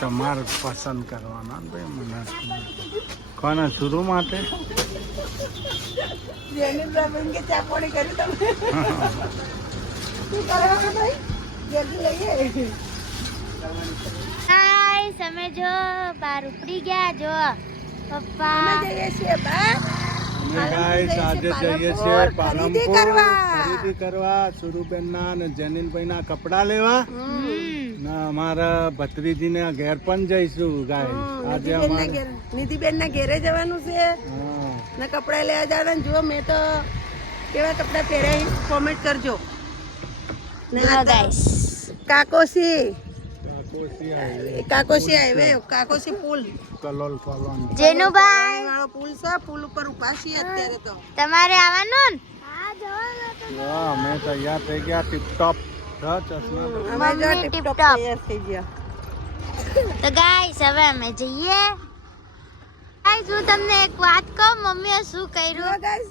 તમારે પસંદ કરવાના ભાઈ મને કોને શુરુ માટે તમે જો બાર ઉપડી ગયા જો પપ્પા આજે જઈએ છીએ પાલનપુર ખરીદી કરવા સુરુબેન ના અને જનીનભાઈ ના કપડા લેવા અમારા ભત્રીજી ને ઘેર પણ જઈશું ગાય આજે નિધિબેન ના ઘેરે જવાનું છે ને કપડા લેવા જવાનું. જો મેં તો કેવા કપડા પહેર્યા કોમેન્ટ કરજો. કાકોસી હાઈવે કાકોસી પુલ કલોલ ફરવાનું જેનુભાઈ વાળો પુલ છે. પુલ ઉપર ઉભા છીએ અત્યારે તો. તમારે આવવાનું અમે તૈયાર થઈ ગયા ટીપ ટોપ અમે જો ટીપ ટોપ તૈયાર થઈ ગયા. તો ગાઈસ હવે અમે જઈએ. ગાઈસ હું તમને એક વાત કહું, મમ્મીએ શું કર્યું ગાઈસ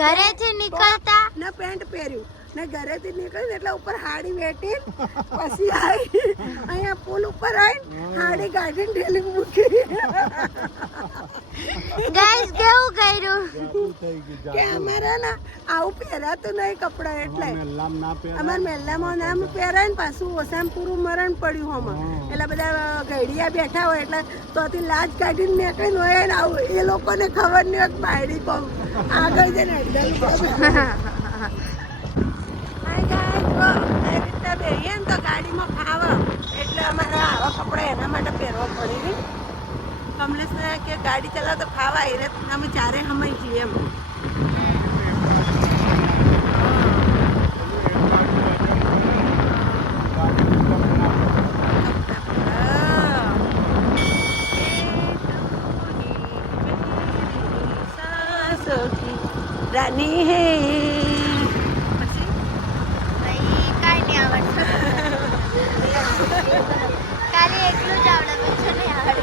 ઘરેથી નીકળતા ને પેન્ટ પહેર્યું ને ઘરેથી નીકળ્યું એટલે ઉપર હાડી વેટી પછી આવી અહીંયા પુલ ઉપર આવી હાડી ગાડીને ઢેલી મૂકી. ગાઈસ કેવું કર્યું કે અમારે ને આવું પહેરાતું નહીં કપડા એટલે અમારે મેલ્લામાં નામ પહેરાય ને પાછું ઓછામાં પૂરું મરણ પડ્યું આમાં એટલે બધા ઘડિયા બેઠા હોય એટલે તોથી લાજ કાઢીને નીકળીને હોય ને આવું એ લોકોને ખબર નહીં હોય બાયડી કહું આગળ જઈને અડધા બેહીએ ને તો ગાડીમાં ખાવા એટલે અમારે આવા કપડા એના માટે પહેરવા પડે. કમલેશ કે ગાડી ચલાવ તો ખાવા એ અમે ચારે સમય છીએ એમ. રાની હે કાલે એટલું જ આવડે પછી નહીં આવડે.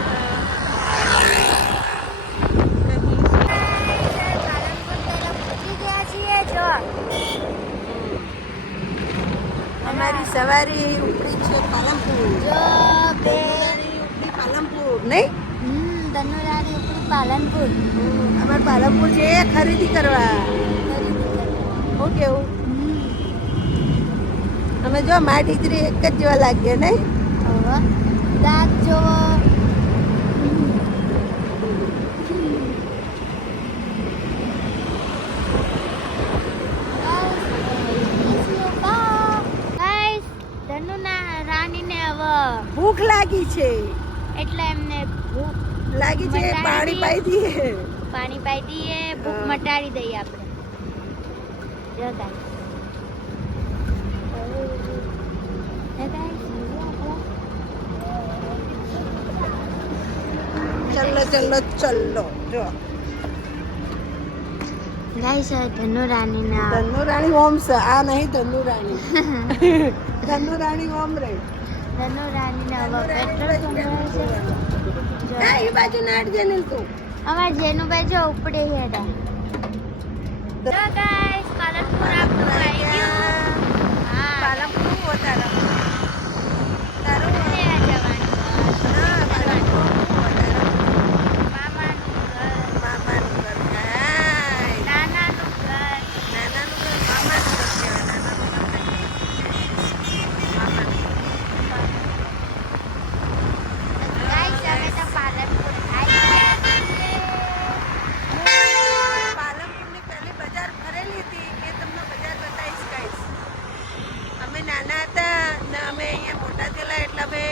અમારી સવારી ઉપડી છે પાલનપુર. જો બે ઉપડી પાલનપુર નહીં ધનુરાની ઉપડી પાલનપુર. અમારે પાલનપુર છે ખરીદી કરવા. શું કેવું અમે જો મા દીકરી એક જ જેવા લાગીએ નહીં. દાંત જોવો રાણીને હવે ભૂખ લાગી છે એટલે એમને ભૂખ લાગી છે. પાણી પાઈ દઈએ ભૂખ મટાડી દઈએ આપણે. જો ગાઈસ ચલો જો ગાઈસ ધનુરાણીના ધનુરાણી ઓમ છે આ નહીં ધનુરાણી ધનુરાણી ઓમ રે ધનુરાણીને હવે પેટ્રોલ એ બાજુ નાટ જને તું અમાર જેનુભાઈ જો ઉપડે હેડા. જો ગાઈસ પાલનપુર આપણું આવી ગયું. હા પાલનપુર વધારે તારું લેવા જવાનું. હા પાલનપુર મામાનું ઘર, મામાનું ઘર. હાય નાનાનું ઘર. નાનાનું ઘર મામાનું ઘર કહેવાય. નાનાનું ઘર મામાનું. ગાઈસ હવે તો પાલનપુર આવી ગયા છીએ. પાલનપુરની પહેલી બજાર ફરેલી હતી એ તમને બજાર બતાવીશ ગાઈસ. અમે નાના હતા ને અમે અહીંયા મોટા થયેલા એટલે અમે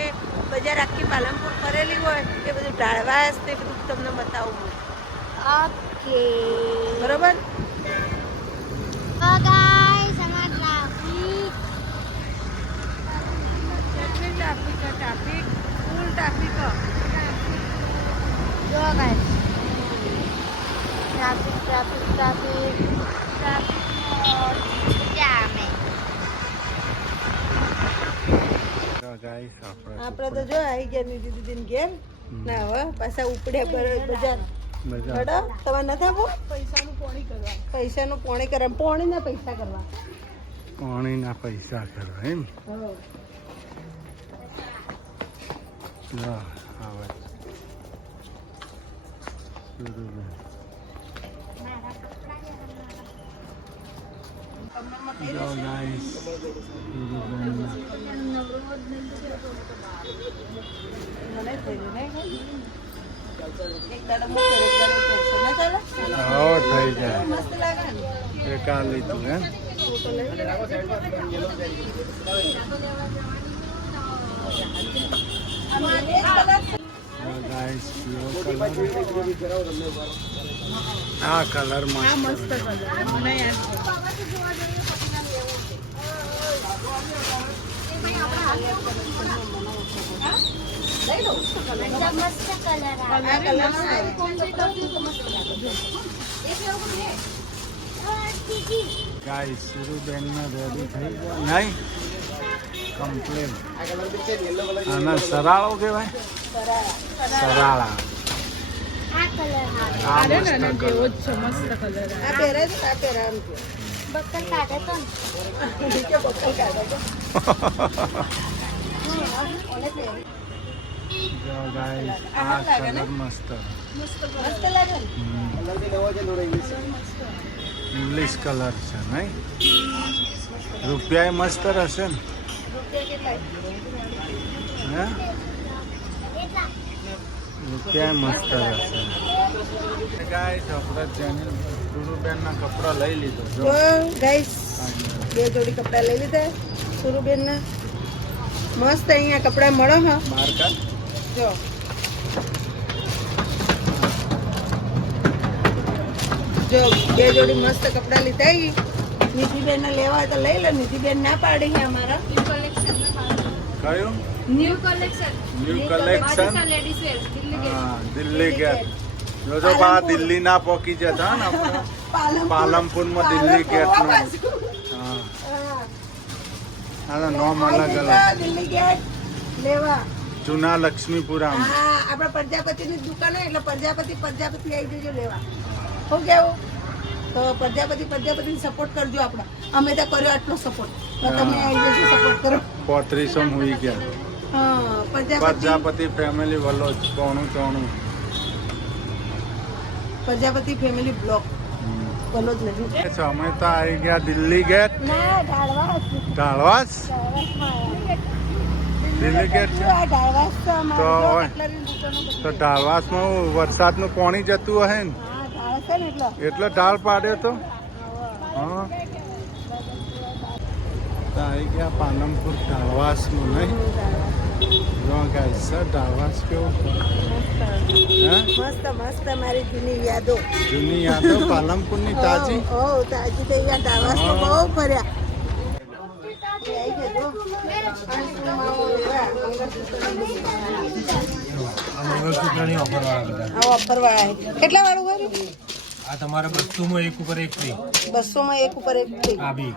બજાર આખી પાલનપુર ફરેલી હોય એ બધું ઢાળવાસ ને બધું તમને બતાવું ઓકે બરોબર. તો ગાઈસ અમાર ટ્રાફિક ટ્રાફિક ફૂલ ટ્રાફિક. જો ગાઈસ ટ્રાફિક જામે. આપણે તો જો આવી ગયા નિધિ દીદી ઘેર ના હવે પાછા ઉપડ્યા બજાર. હડો તમારે નથી આપવું પૈસાનું પોણી કરવા. પોણી ના પૈસા કરવા પાણીના પૈસા કરવા એમ લો આવે સુરુબેન. જો ગાઈસ થઈ જાય એ કાલ લીધું એમ આ કલર મસ્ત ગાઈસ સુરુબેન ને રેડી થઈ ગયો નહીં કમ્પ્લીટ આના સરાળો કહેવાય સરાળા આ મસ્ત કલર બક્કર કાઢે તો જો ગાઈસ આ કલર મસ્ત ઇંગ્લિશ કલર છે નહીં રૂપિયા મસ્ત રહેશે ને હે રૂપિયા મસ્ત રહેશે ગાઈસ આપણે જેને સુરુબેનના કપડા લઈ લીધો જો ગાઈસ 2 જોડી કપડા લઈ લીધા સુરુબેન ના મસ્ત અહીંયા કપડા મળે હા બાર કા જો જો 2 જોડી મસ્ત કપડા લીધા નીતિબેન ને લેવા હોય તો લઈ લો નીતિબેન ના પાડી છે અમારા કયું ન્યુ કલેક્શન હા દિલ્હી ગેટ જો બા દિલ્હી ના પોકી જતા ને આપણે પાલનપુર માં દિલ્હી ગેટ નો હા આના નામ અલગ અલગ દિલ્હી ગેટ લેવા જૂના લક્ષ્મીપુરા હા આપણા પ્રજાપતિ ની દુકાન એટલે પ્રજાપતિ આવી જજો લેવા શું કેવું તો પ્રજાપતિ સપોર્ટ કરજો આપણે અમે તો કર્યો આટલો સપોર્ટ તો તમે આવી જજો સપોર્ટ કરો 3500 હોઈ ગયા હા Prajapati family vlog 93 Prajapati family blog vlog નથી અમે તો આવી ગયા દિલ્હી ગેટ ના ઢાળવાસ ઢાળવાસ દિલ્હી ગેટ છે ઢાળવાસ તો તો ઢાળવાસમાં વરસાદનું પાણી જતું હશે ને હા ઢાળ છે ને એટલે ઢાળ પાડ્યો તો હા આવી ગયા પાલનપુર ઢાળવાસનું નહીં જો ગાઈસ ઢાળવાસ કેવું મસ્ત મારી જૂની યાદો પાલનપુરની તાજી તાજી થઈ ગયા ઢાળવાસમાં બહુ ફર્યા ઓફર વાળા કેટલા વાળું કર્યું આ તમારે 200 માં એક ઉપર એક ફ્રી 200 માં એક ઉપર એક ફ્રી આ બી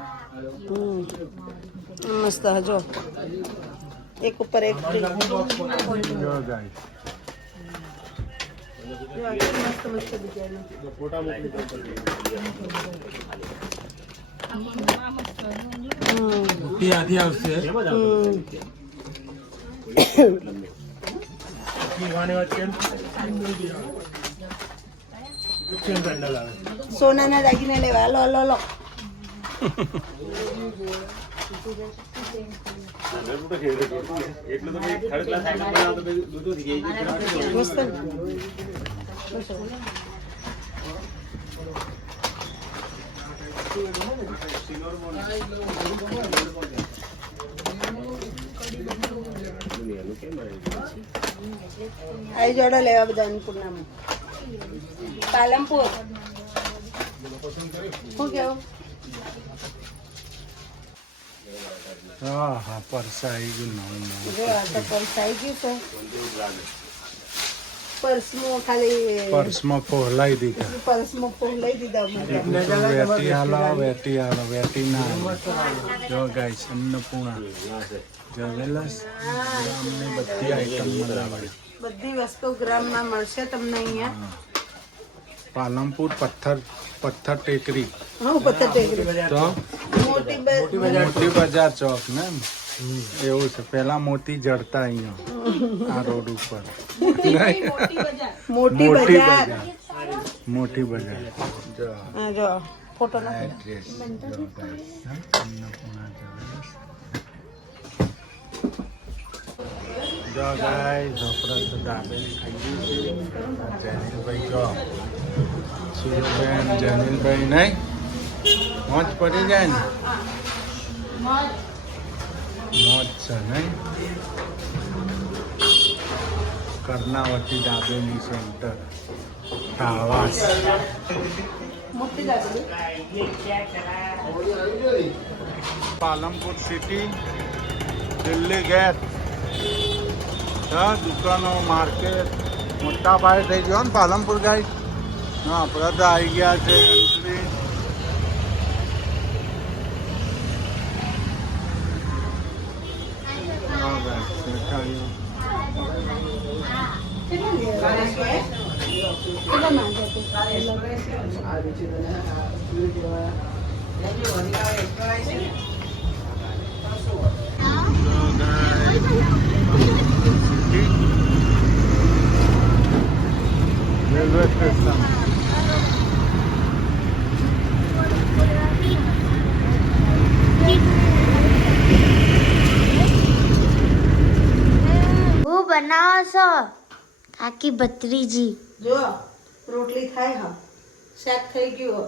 મસ્ત હજો એક ઉપર એક ફ્રી જો ગાઈસ મસ્ત ડિઝાઇન મોટી આધી આવશે સોનાના દાગીના લેવા લો મસ્ત આઈ જોડો લેવા બધા અન્નપૂર્ણામાં પાલનપુર શું કેવું હા પરસાઈ ગયું નવું જો આ તો પર્સ આવી ગયું છે પર્સમાં ખાલી પર્સમાં ફોલાઈ દીધા પર્સમાં ફોન લઈ દીધા વેટી ના જો ગાઈસ અન્નપૂર્ણા જ્વેલર્સ ગ્રામની બધી આઈટમ મળે બધી વસ્તુ ગ્રામમાં મળશે તમને અહીંયા પાલનપુર પથ્થર ટેકરી હા પત્તર ટેકરી તો મોટી મોટી બજાર ચોક ને એવું છે. પેલા મોતી જડતા અહીંયા આ રોડ ઉપર. મોટી બજાર મોટી બજાર જો હા જો ફોટો ના એડ્રેસ જો ગાઈસ આપણે તો દાબેલી ખાઈ ગઈ છે. જનીલભાઈ જો સુરબેન જનીલભાઈ નહીં મોજ પડી જાય ને મોજ છે નહીં. કર્ણાવતી દાબેલી સેન્ટર આવાસ મોટી દાબેલી પાલનપુર સિટી દિલ્હી ગેટ દુકાનો માર્કેટ મોટા પાયે થઈ ગયો ને પાલનપુર ગાઈ. હા આપણે તો આવી ગયા છે એન્ટ્રી. રેલવે સ્ટેશન હું બનાવો છો કાકી ભત્રીજી. જો રોટલી થાય હા, શાક થઈ ગયું,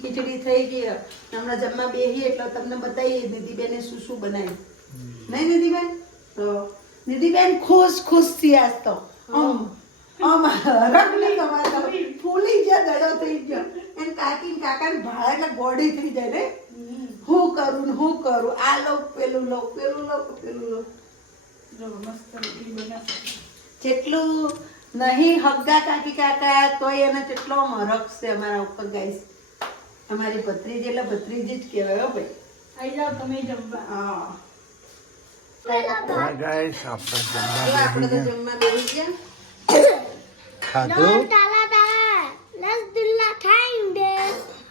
ખીચડી થઈ ગઈ. હમણાં જમવા બેહીએ એટલે તમને બતાવીએ નિધિબેને શું શું બનાવ્યું. નહીં નિધિબેન? તો નિધિબેન ખુશ થી આજ તો ફૂલી ગયા, દડો થઈ ગયો. એને કાકી કાકાને ભાડા એટલે ગોળી થઈ જાય ને. હું કરું ને હું કરું, આ લો પેલું લો પેલું લો પેલું લો. જો મસ્ત રોટલી બનાવશે. જેટલું નહીં હગા કાકી કાકા તોય એને કેટલો મરક છે અમારા ઉપર ગાઈસ. અમારી ભત્રીજી એટલે ભત્રીજી જ કહેવાય હો ભાઈ. આવી જાઓ તમે જમવા. હા ગાઈસ આપણે આપણે તો જમવા બેસી ગયા. ખાધું રસગુલ્લા ખાઈને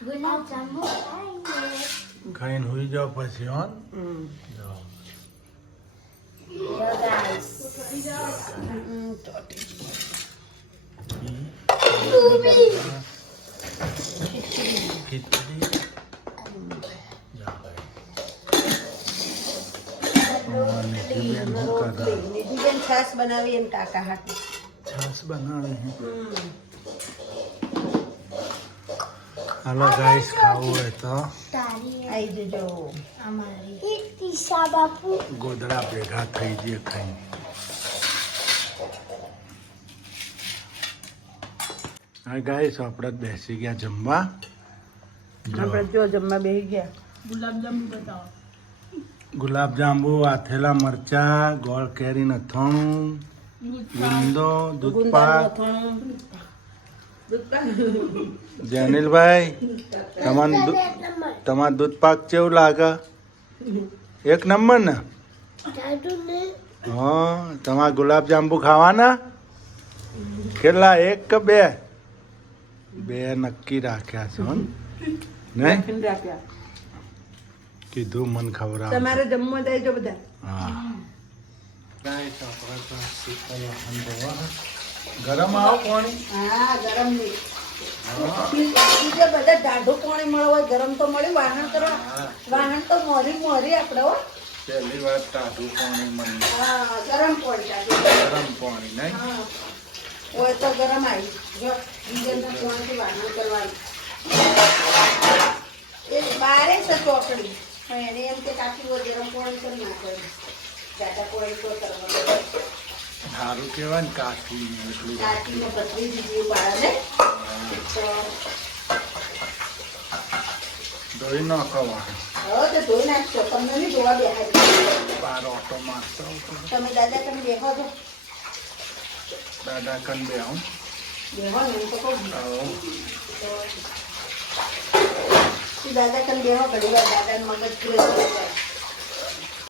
ગુલાબ જાંબુ ખાઈને ખાઈને હુઈ જાવ પછી હોન. નિધિબેન છાશ બનાવી એમ કાકા હાથ છાશ બનાવી. હાલો ગાઈસ ખાવું હોય તો આવી જજો. અમારી ઈશા બાપુ ગોદડા ભેગા થઈ જઈએ ખાઈને. હા ગાઈસ આપણે બેસી ગયા જમવા. આપણે જો જમવા બેસી ગયા. ગુલાબજાંબુ, આથેલા મરચા, ગોળ કેરી અથાણું, ગુંદો, દૂધપાક. જનીલભાઈ તમારું દૂધપાક કેવું લાગે? એક નંબર ને? હા તમારા ગુલાબજાંબુ ખાવાના કેટલા? એક કે બે? બે નક્કી રાખ્યા છે નહીં? કીધું મન ખવડાવ. તમારે જમવા જાય બધા. હા ગરમ આવો પાણી. હા ગરમ નહીં. બીજા બધા ઢાઢું પાણી મળે હોય ગરમ તો મળ્યું. વાહન કરવા વાહન તો મોરી આપણે હો. પહેલી વાર ટાઢું પાણી મને. હા ગરમ પાણી. ગરમ પાણી નહીં હોય તો ગરમ આવી. જો ડીઝલના પાણીથી વાહન કરવાનું. એ બારે છે ચોકડી. પણ એને એમ કે કાકી હોય ગરમ પાણી કરી નાખે. જાડા પાણી તો કરવા સારું કહેવાય ને કાકી એટલું. કાકીને ભત્રીજી જેવું બાળાને તો ધોઈ નાખો વાહન. હવે તો ધોઈ નાખશો. તમને નહીં ધોવા બેહાય. બાર ઓટો મારતો હતો. તમે દાદા તમે બેહો છો. દાદા કન બે આવું. બેહો ને એમ તો કહું. આવો. દાદા કન બેહો ઘડી વાર દાદાને મગજ ફ્રેશ થઈ જાય.